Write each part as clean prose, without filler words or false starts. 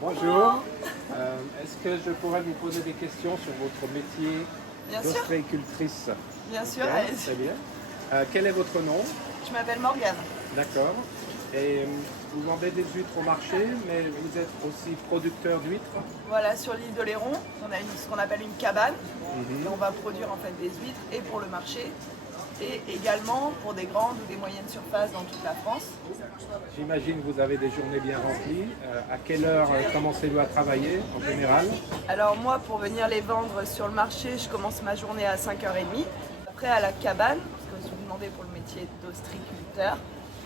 Bonjour. Est-ce que je pourrais vous poser des questions sur votre métier d'ostréicultrice? Bien sûr, Okay, allez-y. très bien. Quel est votre nom? Je m'appelle Morgane. D'accord. Et vous vendez des huîtres au marché, mais vous êtes aussi producteur d'huîtres? Voilà, sur l'île d'Oléron, on a ce qu'on appelle une cabane. Et on va produire en fait des huîtres et pour le marché et également pour des grandes ou des moyennes surfaces dans toute la France. J'imagine que vous avez des journées bien remplies. À quelle heure commencez-vous à travailler en général? Alors moi, pour venir les vendre sur le marché, je commence ma journée à 5h30. Après à la cabane, parce que si vous demandez pour le métier d'ostriculteur,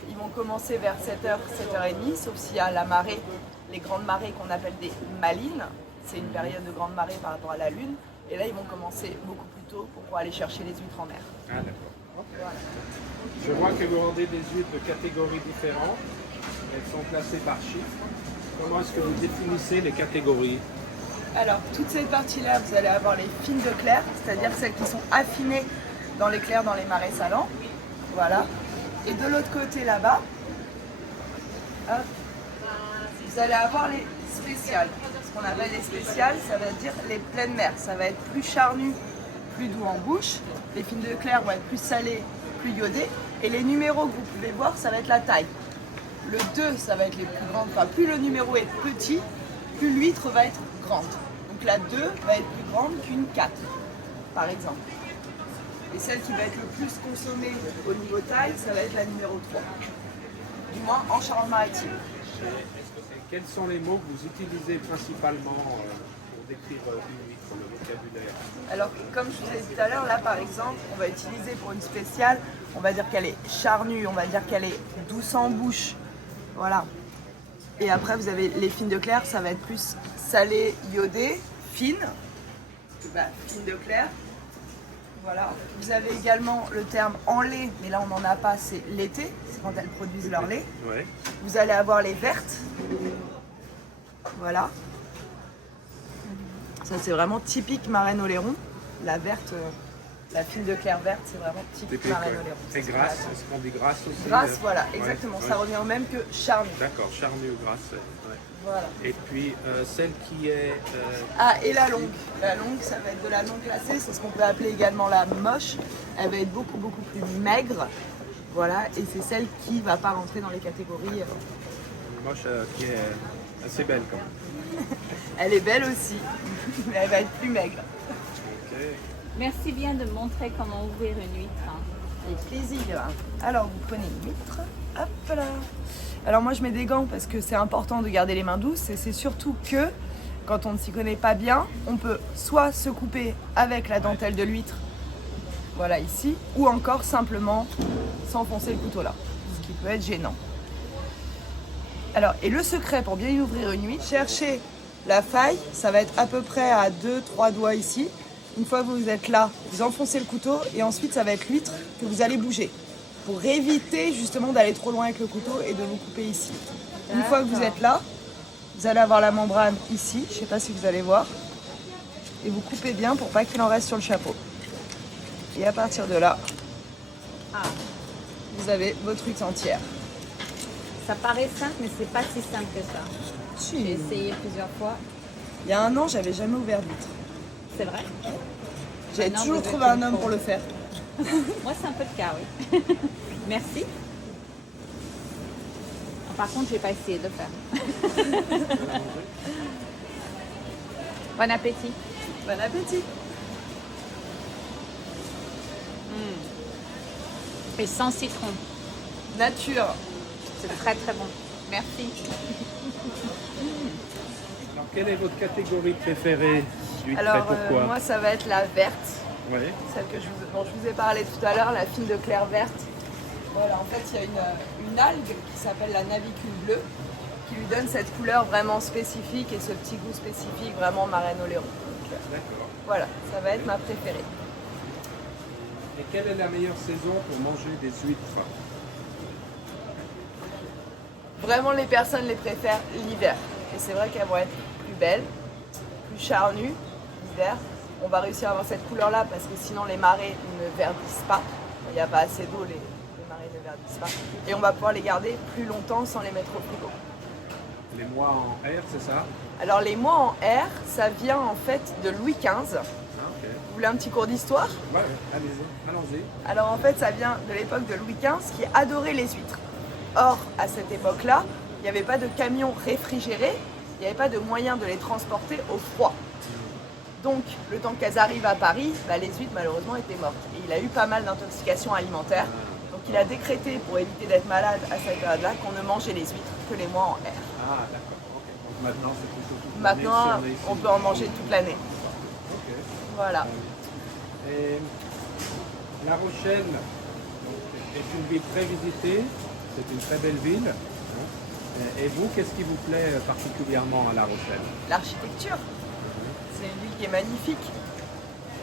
ils vont commencer vers 7h, 7h30, sauf s'il y a la marée, les grandes marées qu'on appelle des malines. C'est une période de grande marée par rapport à la lune. Et là, ils vont commencer beaucoup plus tôt pour pouvoir aller chercher les huîtres en mer. Ah d'accord. Voilà. Je vois que vous vendez des huîtres de catégories différentes. Elles sont classées par chiffres. Comment est-ce que vous définissez les catégories? Alors, toute cette partie-là, vous allez avoir les fines de clair, c'est-à-dire celles qui sont affinées dans les clairs, dans les marais salants. Voilà. Et de l'autre côté, là-bas, hop, vous allez avoir les spéciales. Ce qu'on appelle les spéciales, ça veut dire les pleines mers. Ça va être plus charnu, plus doux en bouche. Les fines de clair vont être plus salées, plus iodées. Et les numéros que vous pouvez voir, ça va être la taille. Le 2, ça va être les plus grandes. Enfin, plus le numéro est petit, plus l'huître va être grande. Donc la 2 va être plus grande qu'une 4, par exemple. Et celle qui va être le plus consommée au niveau taille, ça va être la numéro 3. Du moins en Charente-Maritime. Quels sont les mots que vous utilisez principalement pour décrire une huître, le vocabulaire? Alors, comme je vous ai dit tout à l'heure, là par exemple, on va utiliser pour une spéciale, on va dire qu'elle est charnue, on va dire qu'elle est douce en bouche. Voilà. Et après, vous avez les fines de clair, ça va être plus salé, iodé, fine. Fine de clair. Voilà. Vous avez également le terme en lait, mais là on n'en a pas, c'est l'été, c'est quand elles produisent leur lait. Ouais. Vous allez avoir les vertes. Voilà. Ça c'est vraiment typique Marraine Oléron. La verte, la fine de clair verte, c'est vraiment typique Marraine Oléron. C'est grasse, est-ce qu'on dit grasse aussi? Grasse, voilà, exactement. Ouais, Ça revient au même que charnu. D'accord, charnu ou grasse. Ouais. Voilà. Et puis celle qui est... Ah, et la longue. La longue, ça va être de la longue glacée, c'est ce qu'on peut appeler également la moche. Elle va être beaucoup, beaucoup plus maigre. Voilà, et c'est celle qui ne va pas rentrer dans les catégories. Une moche qui est assez belle quand même. Elle est belle aussi, mais elle va être plus maigre. Ok. Merci bien de montrer comment ouvrir une huître. Avec plaisir. Alors, vous prenez une huître. Hop là. Alors moi, je mets des gants parce que c'est important de garder les mains douces. Et c'est surtout que, quand on ne s'y connaît pas bien, on peut soit se couper avec la dentelle de l'huître, voilà ici, ou encore simplement s'enfoncer le couteau là, ce qui peut être gênant. Alors, et le secret pour bien ouvrir une huître, cherchez la faille, ça va être à peu près à 2-3 doigts ici. Une fois que vous êtes là, vous enfoncez le couteau et ensuite ça va être l'huître que vous allez bouger pour éviter justement d'aller trop loin avec le couteau et de vous couper ici. Une fois que vous êtes là, vous allez avoir la membrane ici, je ne sais pas si vous allez voir, et vous coupez bien pour pas qu'il en reste sur le chapeau. Et à partir de là, vous avez votre huître entière. Ça paraît simple, mais c'est pas si simple que ça. J'ai essayé plusieurs fois. Il y a 1 an, j'avais jamais ouvert d'huître. C'est vrai. J'avais Maintenant, toujours vous trouvé êtes un une homme pro. pour le faire. Moi, c'est un peu le cas, oui. Merci. Par contre, je vais pas essayer de le faire. Bon appétit. Bon appétit. Et sans citron. Nature. C'est très très bon. Merci. Alors quelle est votre catégorie préférée d'huître et Alors pourquoi? moi, ça va être la verte. Ouais. Celle dont je vous ai parlé tout à l'heure, la fine de clair verte. Voilà, en fait, il y a une algue qui s'appelle la navicule bleue qui lui donne cette couleur vraiment spécifique et ce petit goût spécifique vraiment Marraine Oléron. D'accord. Voilà, ça va être ma préférée. Et quelle est la meilleure saison pour manger des huîtres? Vraiment, les personnes les préfèrent l'hiver. Et c'est vrai qu'elles vont être plus belles, plus charnues l'hiver. On va réussir à avoir cette couleur-là parce que sinon les marées ne verdissent pas. Il n'y a pas assez d'eau, les marées ne verdissent pas. Et on va pouvoir les garder plus longtemps sans les mettre au frigo. Les mois en R, c'est ça? Alors les mois en R, ça vient en fait de Louis XV. Ah, ok. Vous voulez un petit cours d'histoire? Ouais, allez-y, allons-y. Alors en fait, ça vient de l'époque de Louis XV qui adorait les huîtres. Or, à cette époque-là, il n'y avait pas de camions réfrigérés, il n'y avait pas de moyen de les transporter au froid. Donc, le temps qu'elles arrivent à Paris, les huîtres malheureusement étaient mortes. Et il a eu pas mal d'intoxications alimentaires. Donc il a décrété, pour éviter d'être malade à cette période-là, qu'on ne mangeait les huîtres que les mois en R. Ah, d'accord. Ok. Donc maintenant, c'est plutôt toute l'année Maintenant, si on est ici. on peut en manger toute l'année. Ok. Voilà. Et La Rochelle donc, est une ville très visitée, c'est une très belle ville. Et vous, qu'est-ce qui vous plaît particulièrement à La Rochelle? L'architecture, c'est une ville qui est magnifique.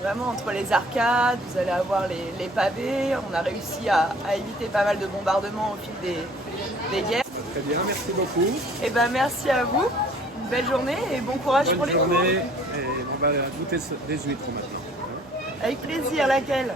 Vraiment, entre les arcades, vous allez avoir les pavés. On a réussi à éviter pas mal de bombardements au fil des guerres. Très bien, merci beaucoup. Et ben merci à vous. Une belle journée et bon courage pour Bonne les cours. journée et on va goûter des huîtres maintenant. Avec plaisir, laquelle?